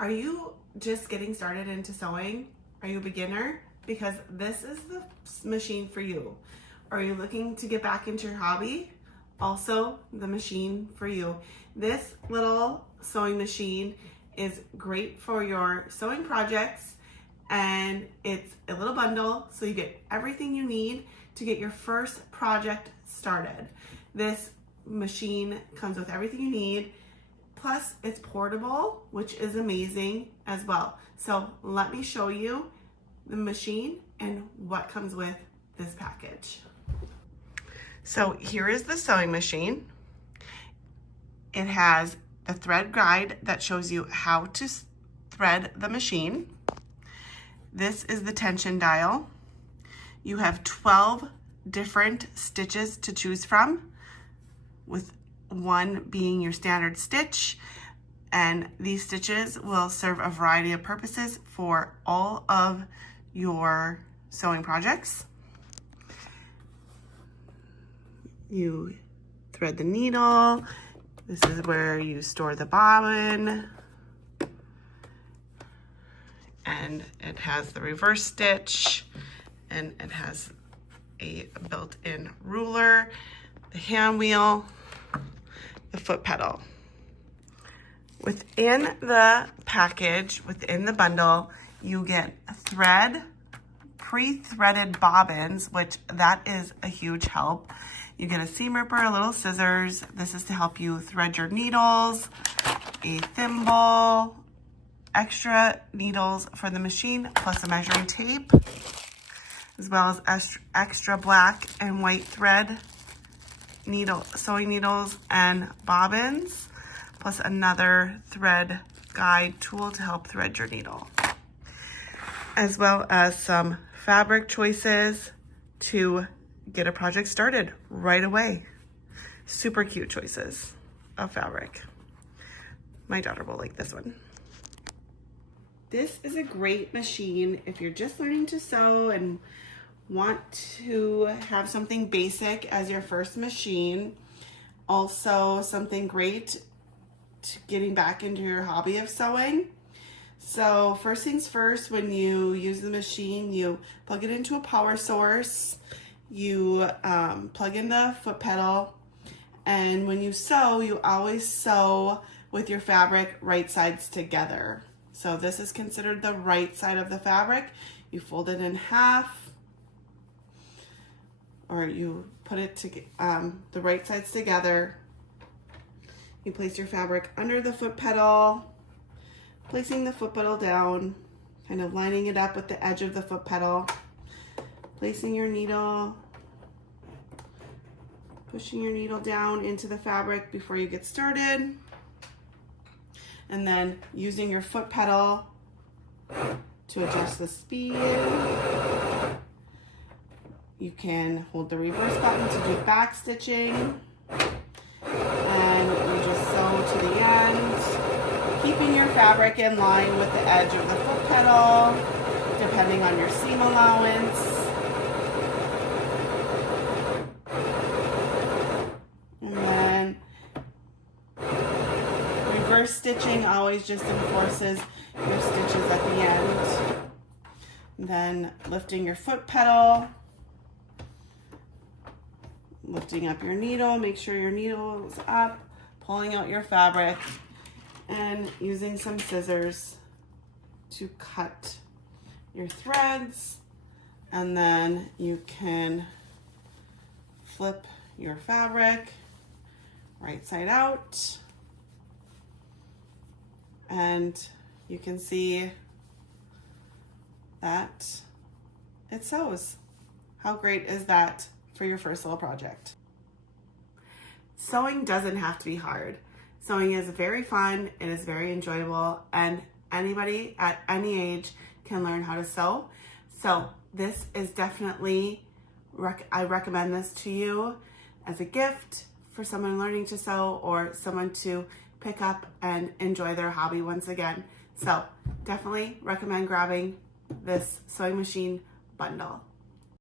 Are you just getting started into sewing? Are you a beginner? Because this is the machine for you. Are you looking to get back into your hobby? Also the machine for you. This little sewing machine is great for your sewing projects, and it's a little bundle, so you get everything you need to get your first project started. This machine comes with everything you need, plus it's portable, which is amazing as well. So let me show you the machine and what comes with this package. So here is the sewing machine. It has the thread guide that shows you how to thread the machine. This is the tension dial. You have 12 different stitches to choose from, with one being your standard stitch, and these stitches will serve a variety of purposes for all of your sewing projects. You thread the needle. This is where you store the bobbin, and it has the reverse stitch, and it has a built-in ruler, the hand wheel, the foot pedal. Within the package, within the bundle, you get thread, pre-threaded bobbins, which that is a huge help. You get a seam ripper, a little scissors. This is to help you thread your needles, a thimble, extra needles for the machine, plus a measuring tape, as well as extra black and white thread, sewing needles and bobbins, plus another thread guide tool to help thread your needle, as well as some fabric choices to get a project started right away. Super cute choices of fabric. My daughter will like this one. This is a great machine if you're just learning to sew and want to have something basic as your first machine. Also something great to getting back into your hobby of sewing. So first things first, when you use the machine, you plug it into a power source. You plug in the foot pedal, and when you sew, you always sew with your fabric right sides together. So this is considered the right side of the fabric. You fold it in half, or you put it to the right sides together. You place your fabric under the foot pedal, placing the foot pedal down, kind of lining it up with the edge of the foot pedal, placing your needle, pushing your needle down into the fabric before you get started, and then using your foot pedal to adjust the speed. You can hold the reverse button to do back stitching, and you just sew to the end, keeping your fabric in line with the edge of the foot pedal, depending on your seam allowance. And then reverse stitching always just enforces your stitches at the end. And then lifting your foot pedal, lifting up your needle, make sure your needle is up, pulling out your fabric, and using some scissors to cut your threads. And then you can flip your fabric right side out, and you can see that it sews. How great is that for your first little project? Sewing doesn't have to be hard. Sewing is very fun, it is very enjoyable, and anybody at any age can learn how to sew. So this is definitely, I recommend this to you as a gift for someone learning to sew, or someone to pick up and enjoy their hobby once again. So definitely recommend grabbing this sewing machine bundle.